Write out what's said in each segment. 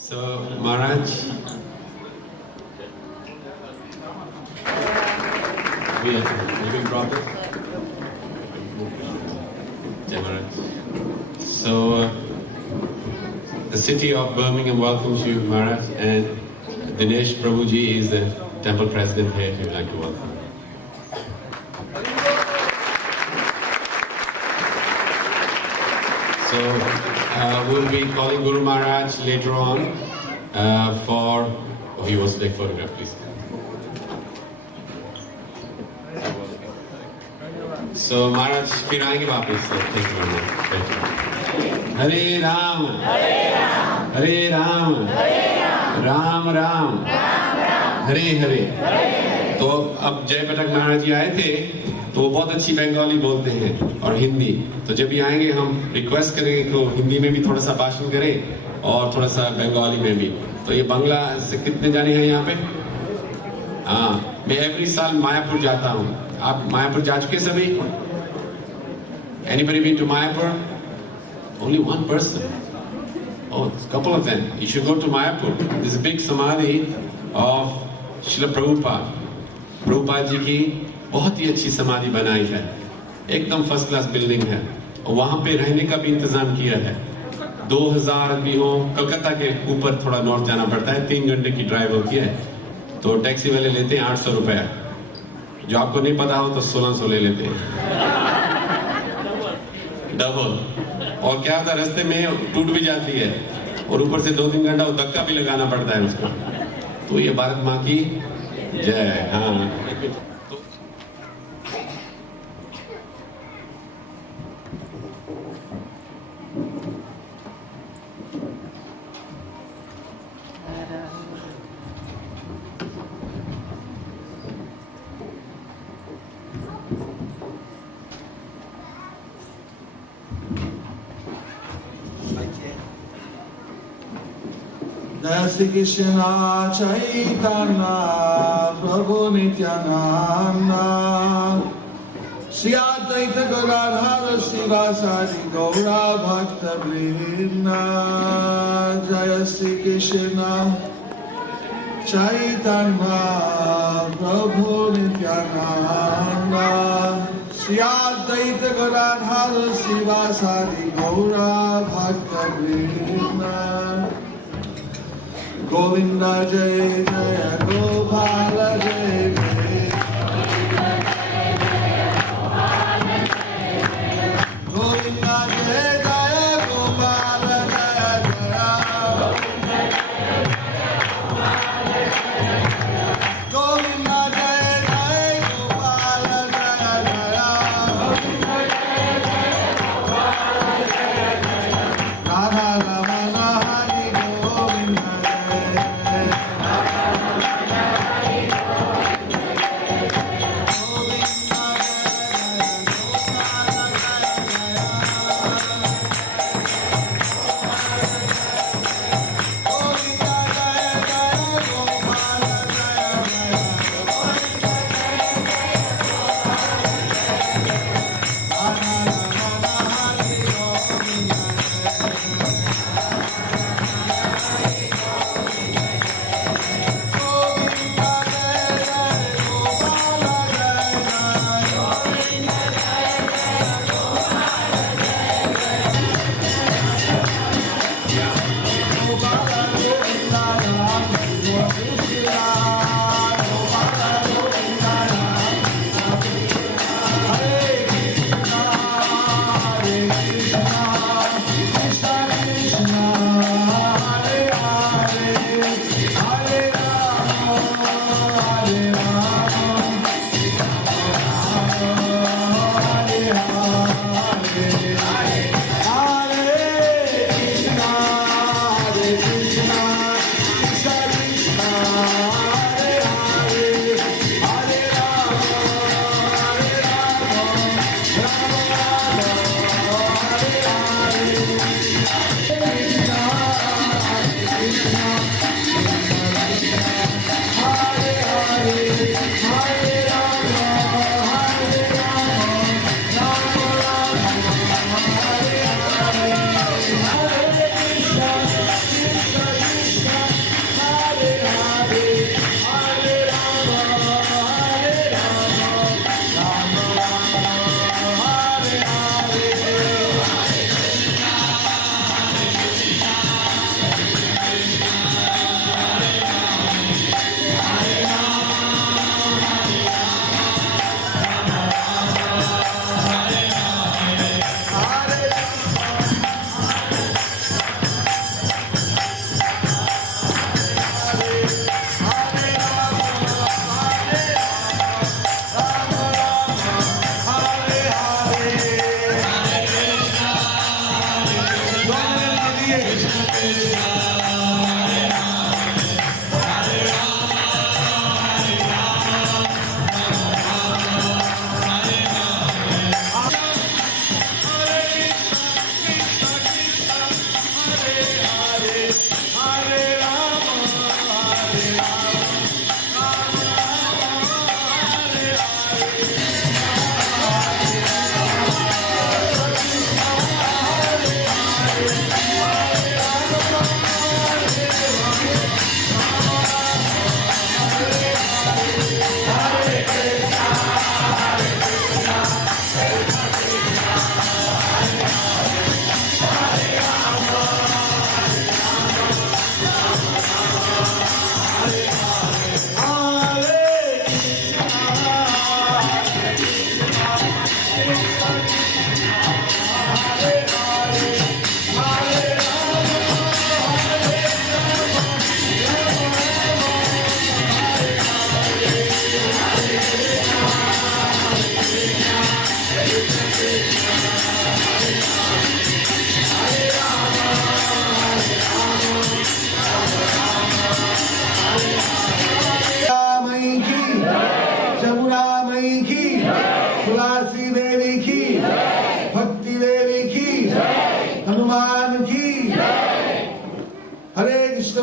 So, Maharaj, we are living proper. Jai Maharaj. So, the city of Birmingham welcomes you, Maharaj, and Dinesh Prabhuji is the temple president here. He would like to welcome. So, we'll be calling Guru Maharaj later on for... Oh, he wants to take photograph, please. So, Maharaj, फिर आएंगे वापस. Thank you very much. Hare Ram, Hare Ram, Ram Ram, Hare Hare. तो अब जयपटक महाराज जी आए थे, तो वो बहुत अच्छी बंगाली बोलते हैं और हिंदी. तो जब भी आएंगे हम रिक्वेस्ट करेंगे कि हिंदी में भी थोड़ा सा भाषण करें और थोड़ा सा बंगाली में भी. तो ये बांग्ला से कितने जाने हैं यहाँ पे? हाँ, मैं एवरी साल मायापुर जाता हूँ. आप मायापुर जा चुके सभी? Anybody been to Mayapur? Only one person. Oh, a couple of them. You should go to Mayapur. There's a big samadhi of Srila Prabhupada. Prabhupada जी की बहुत ही अच्छी समाधि बनाई है. एकदम फर्स्ट क्लास बिल्डिंग है. और वहाँ पे रहने का भी इंतजाम किया है. 2000 आदमी हो. कलकत्ता के ऊपर थोड़ा नॉर्थ जाना पड़ता है. 3 घंटे की ड्राइव होती है. तो टैक्सी वाले लेते हैं 800 रुपया. जो आपको नहीं पता हो तो 1600 ले लेते हैं. डबल. और क्या होता है, रास्ते में टूट भी जाती है और ऊपर से 2-3 घंटा वो धक्का भी लगाना पड़ता है उसको. तो ये भारत माँ की जय. हाँ, Shri Krishna Chaitanya Prabhu Nityananda Shri Advaita Gadadhara Srivasadi Gaura Bhakta Vrinda Jaya Shri Krishna Chaitanya Prabhu Nityananda Shri Advaita Gadadhara Srivasadi Gaura Bhakta Vrinda Govinda Jai Jaya Gopala Jai Jai Govinda Jai Jaya Gopala Jai Jaya Govinda Jai Jaya Gopala Jai Jaya Radha Ramana Hari Govinda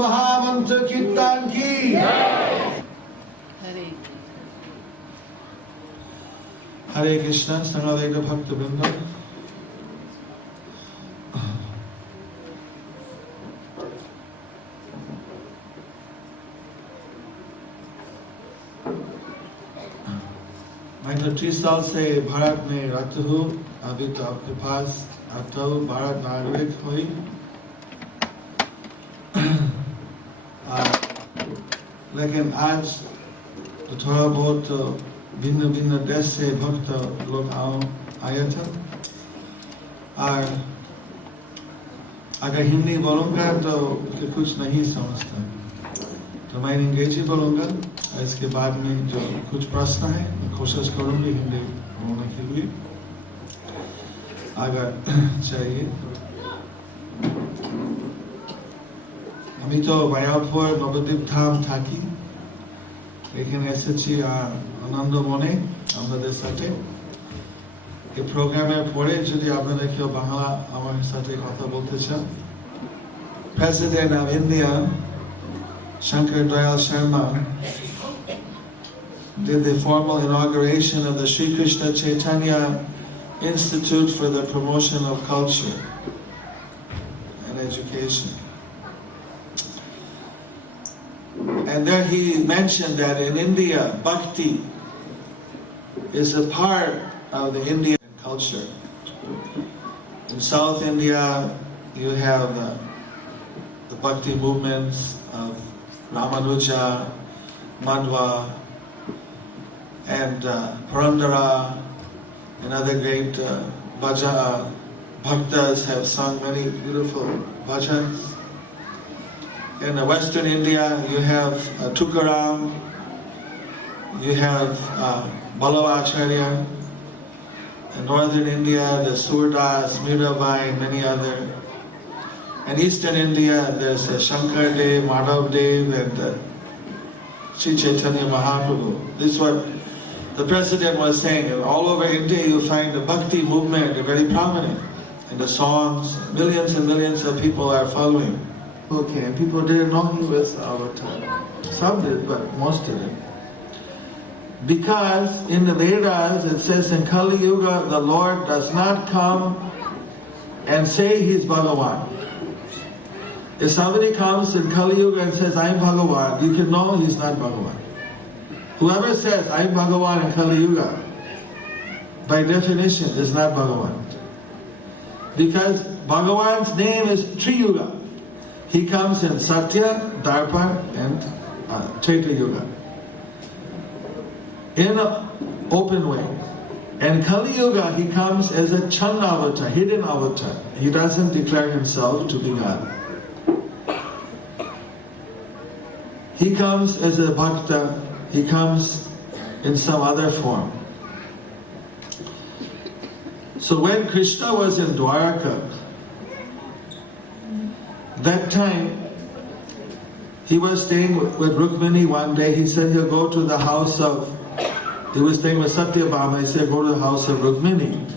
Mahamantra Kirtan ki. Hare Krishna, Sangadeka Bhakta Vrinda. मतलब 30 साल से भारत में रहते हो, अभी तो आपके पास आता हो, भारत नागरिक हुई। लेकिन आज तो थोड़ा बहुत भिन्न भिन्न देश से भक्त लोग आया था। और अगर हिंदी बोलूँगा तो कुछ नहीं समझता, तो मैं अंग्रेजी बोलूँगा। इसके बाद में जो कुछ प्रश्न है मैं कोशिश करूँगी हिंदी बोलने के लिए, अगर चाहिए। अभी तो वायापुर नवद्वीप धाम थाकी, लेकिन एसेছি আনন্দমনে আমাদের সাথে এই প্রোগ্রামে পড়ে যদি আপনারা কেউ বাংলা আমার সাথে কথা বলতে চান। President of India, Shankar Dayal Sharma, did the formal inauguration of the Sri Krishna Chaitanya Institute for the Promotion of Culture and Education. And there he mentioned that in India, bhakti is a part of the Indian culture. In South India, you have the bhakti movements of Ramanuja, Madhva, and Purandara, and other great bhaktas have sung many beautiful bhajans. In Western India, you have Tukaram, you have Ballavacharya. In Northern India, the Surdas, Mirabai, and many other. In Eastern India, there's Shankar Dev, Madhav Dev, and Sri Chaitanya Mahaprabhu. This is what the President was saying. And all over India, you find the bhakti movement very prominent. And the songs, millions and millions of people are following. Okay, and people didn't know he was avatar. Some did, but most didn't. Because in the Vedas it says in Kali Yuga the Lord does not come and say he's Bhagavan. If somebody comes in Kali Yuga and says I'm Bhagavan, you can know he's not Bhagavan. Whoever says I'm Bhagavan in Kali Yuga, by definition is not Bhagavan. Because Bhagavan's name is Triyuga. He comes in Satya, Dharma, and Treta Yuga in an open way. And Kali Yuga, he comes as a Chanda avatar, hidden avatar. He doesn't declare himself to be God. He comes as a bhakta, he comes in some other form. So when Krishna was in Dwaraka, that time, he was staying with Rukmini one day. He said he'll go to the house of, he was staying with Satyabhama. He said, go to the house of Rukmini.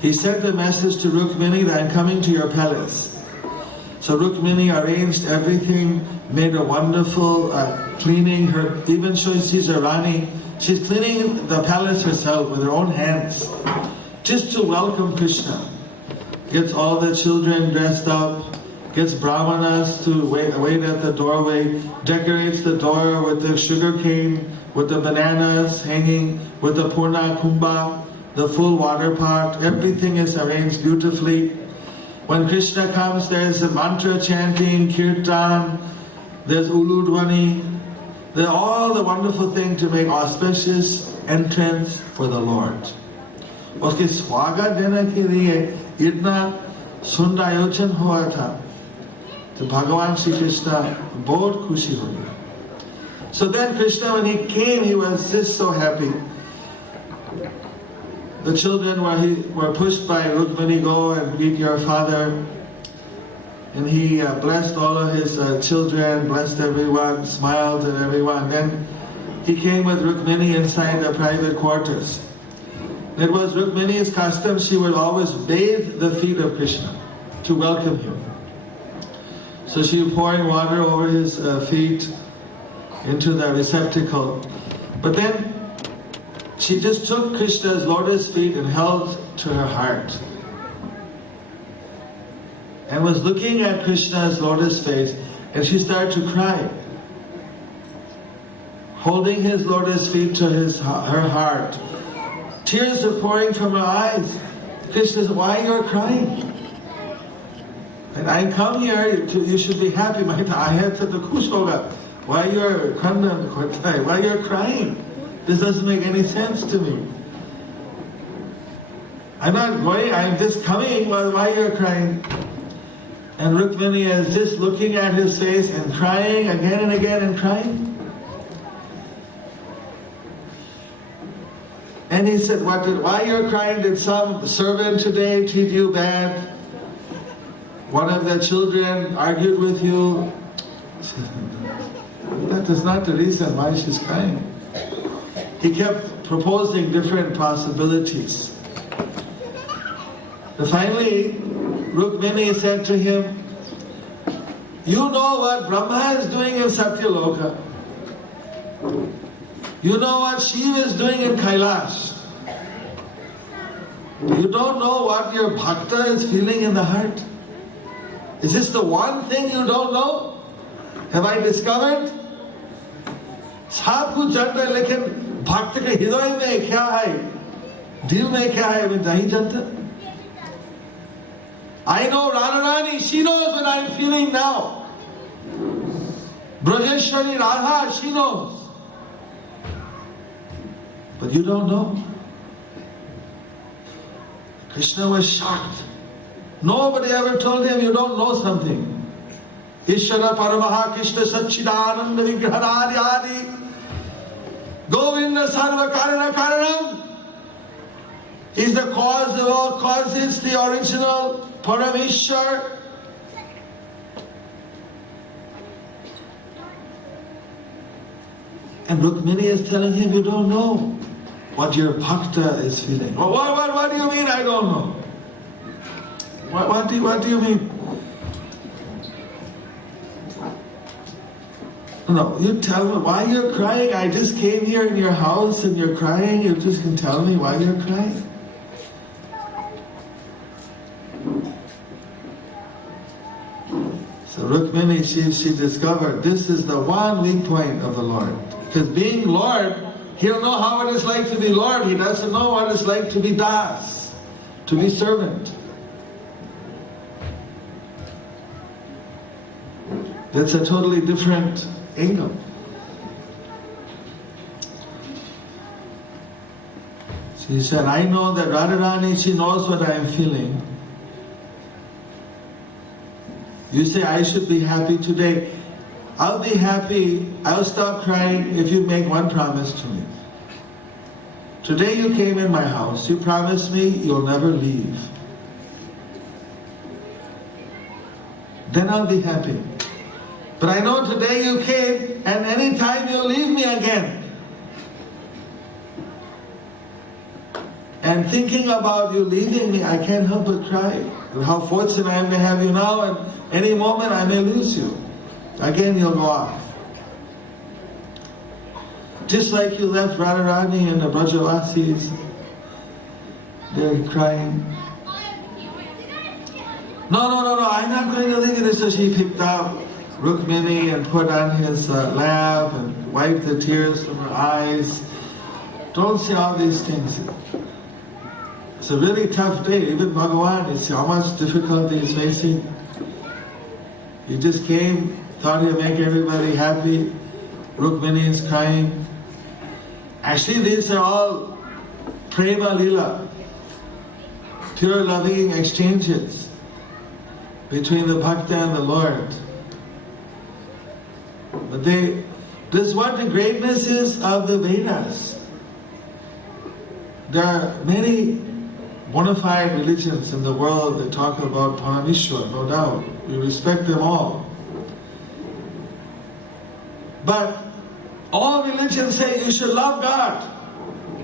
He sent a message to Rukmini that I'm coming to your palace. So Rukmini arranged everything, made a wonderful cleaning. Her, even she's a Rani, she's cleaning the palace herself with her own hands, just to welcome Krishna. Gets all the children dressed up, gets brahmanas to wait at the doorway, decorates the door with the sugar cane, with the bananas hanging, with the purna kumbha, the full water pot. Everything is arranged beautifully. When Krishna comes, there's a mantra chanting, kirtan, there's uludwani. There's all the wonderful thing to make auspicious entrance for the Lord. उसके स्वागत देने के लिए इतना सुंदर आयोजन हुआ था, तो भगवान श्री कृष्ण बहुत खुशी हो गया. So then Krishna, when he came, he was just so happy. The children were pushed by Rukmini, go and meet your father. And he blessed all of his children, blessed everyone, smiled at everyone. Then he came with Rukmini inside the private quarters. It was Rukmini's custom, she would always bathe the feet of Krishna to welcome him. So she was pouring water over his feet into the receptacle. But then she just took Krishna's lotus feet and held to her heart. And was looking at Krishna's lotus face, and she started to cry. Holding his lotus feet to her heart. Tears are pouring from her eyes. Krishna said, why you're crying? And I come here, you should be happy. I had to kush hoga. Why you're crying? This doesn't make any sense to me. I'm not going, I'm just coming. Why you're crying? And Rukmini is just looking at his face and crying again and again and crying. And he said, why you're crying? Did some servant today treat you bad? One of the children argued with you? That is not the reason why she's crying. He kept proposing different possibilities. And finally, Rukmini said to him, you know what Brahma is doing in Satyaloka. You know what Shiva is doing in Kailash. You don't know what your bhakta is feeling in the heart. Is this the one thing you don't know? Have I discovered? सब कुछ जानता है, लेकिन भक्त के हृदय में क्या है, दिल में क्या है, मैं नहीं जानता. I know Radharani, she knows what I'm feeling now. Brajeshwari Radha, she knows. But you don't know. Krishna was shocked. Nobody ever told him you don't know something. Ishvara Paramaha Krishna Satchidananda Vigrahanadi Adi Govinda Sarva Karana Karanam. He's the cause of all causes, the original Parameshwar. And Rukmini is telling him, you don't know what your bhakta is feeling. Well, what do you mean I don't know? What do you mean? No, you tell me why you're crying. I just came here in your house and you're crying. You just can tell me why you're crying. So Rukmini, she discovered this is the one weak point of the Lord. Because being Lord, he'll know how it is like to be Lord. He doesn't know what it's like to be Das, to be servant. That's a totally different angle. She said, I know that Radharani, she knows what I am feeling. You say I should be happy today. I'll be happy, I'll stop crying if you make one promise to me. Today you came in my house, you promised me you'll never leave. Then I'll be happy. But I know today you came and any time you'll leave me again. And thinking about you leaving me, I can't help but cry. And how fortunate I am to have you now, and any moment I may lose you. Again you'll go off. Just like you left Radharani and the Brajavasis, they're crying. No, I'm not going to leave you. So she picked up Rukmini and put on his lap and wiped the tears from her eyes. Don't say all these things. It's a really tough day. Even Bhagavan, you see how much difficulty he's facing. He just came, thought he'd make everybody happy. Rukmini is crying. Actually, these are all prema Leela, pure loving exchanges between the Bhakta and the Lord. But this is what the greatness is of the Vedas. There are many bona fide religions in the world that talk about Parameshwar, no doubt. We respect them all. But all religions say you should love God,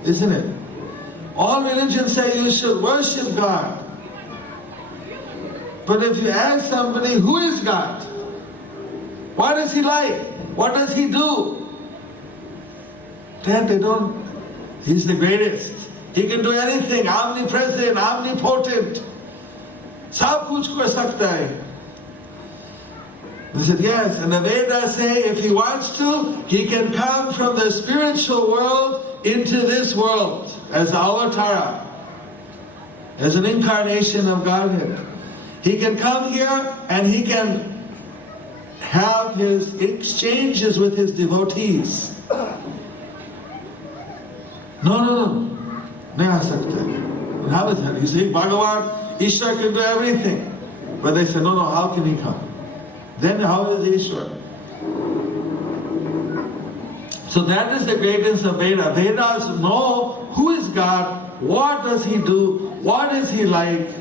isn't it? All religions say you should worship God. But if you ask somebody, who is God? What is he like? What does he do? Then they don't. He's the greatest. He can do anything. Omnipresent, omnipotent. Sab kuch kar sakta hai. They said, yes, and the Vedas say if he wants to, he can come from the spiritual world into this world as avatara, as an incarnation of Godhead. He can come here and he can have his exchanges with his devotees. No. Nahi aa sakta. How is that? You see, Bhagavan, Ishwar can do everything. But they say, no, how can he come? Then how is Ishwar? So that is the greatness of Veda. Vedas know who is God, what does he do, what is he like.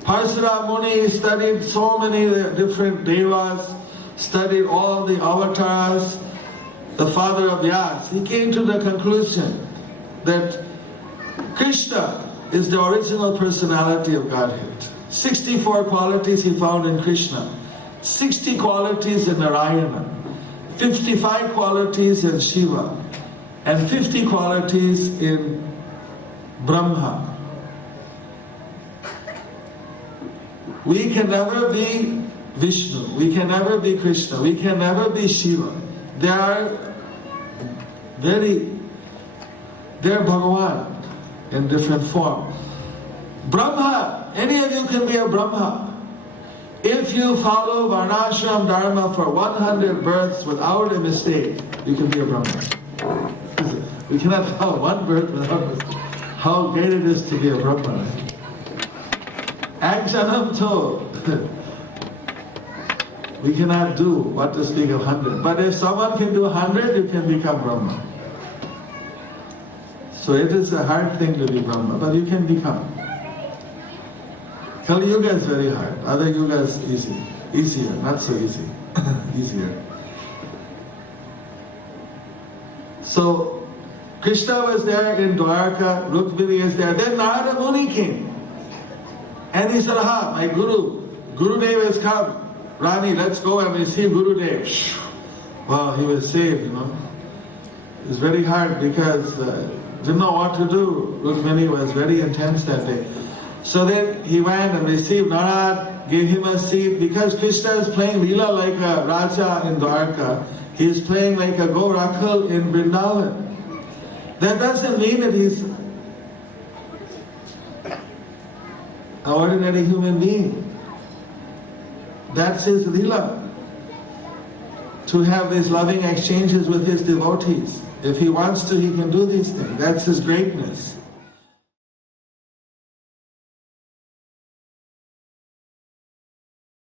Parasura Muni studied so many different devas, studied all the avatars. The father of Vyas, he came to the conclusion that Krishna is the original personality of Godhead. 64 qualities he found in Krishna, 60 qualities in Narayana, 55 qualities in Shiva, and 50 qualities in Brahma. We can never be Vishnu, we can never be Krishna, we can never be Shiva. They are Bhagavan in different form. Brahma, any of you can be a Brahma. If you follow Varnashram Dharma for 100 births without a mistake, you can be a Brahma. We cannot follow one birth without a mistake. How great it is to be a Brahma. Akjanam to. We cannot do what to speak of 100. But if someone can do 100, you can become Brahma. So it is a hard thing to be Brahma, but you can become. Kali Yuga is very hard. Other Yuga is easy. Easier, not so easy. Easier. So Krishna was there in Dwarka, Rukmini is there. Then Narada Muni came. And he said, my Guru, Gurudev has come. Rani, let's go and receive Gurudev. Wow, he was saved, It was very hard because didn't know what to do. Rukmini was very intense that day. So then he went and received Narad, gave him a seat. Because Krishna is playing Leela like a Raja in Dwarka, he is playing like a Gorakhal in Vrindavan. That doesn't mean that he's an ordinary human being. That's his Leela. To have these loving exchanges with his devotees. If he wants to, he can do these things. That's his greatness.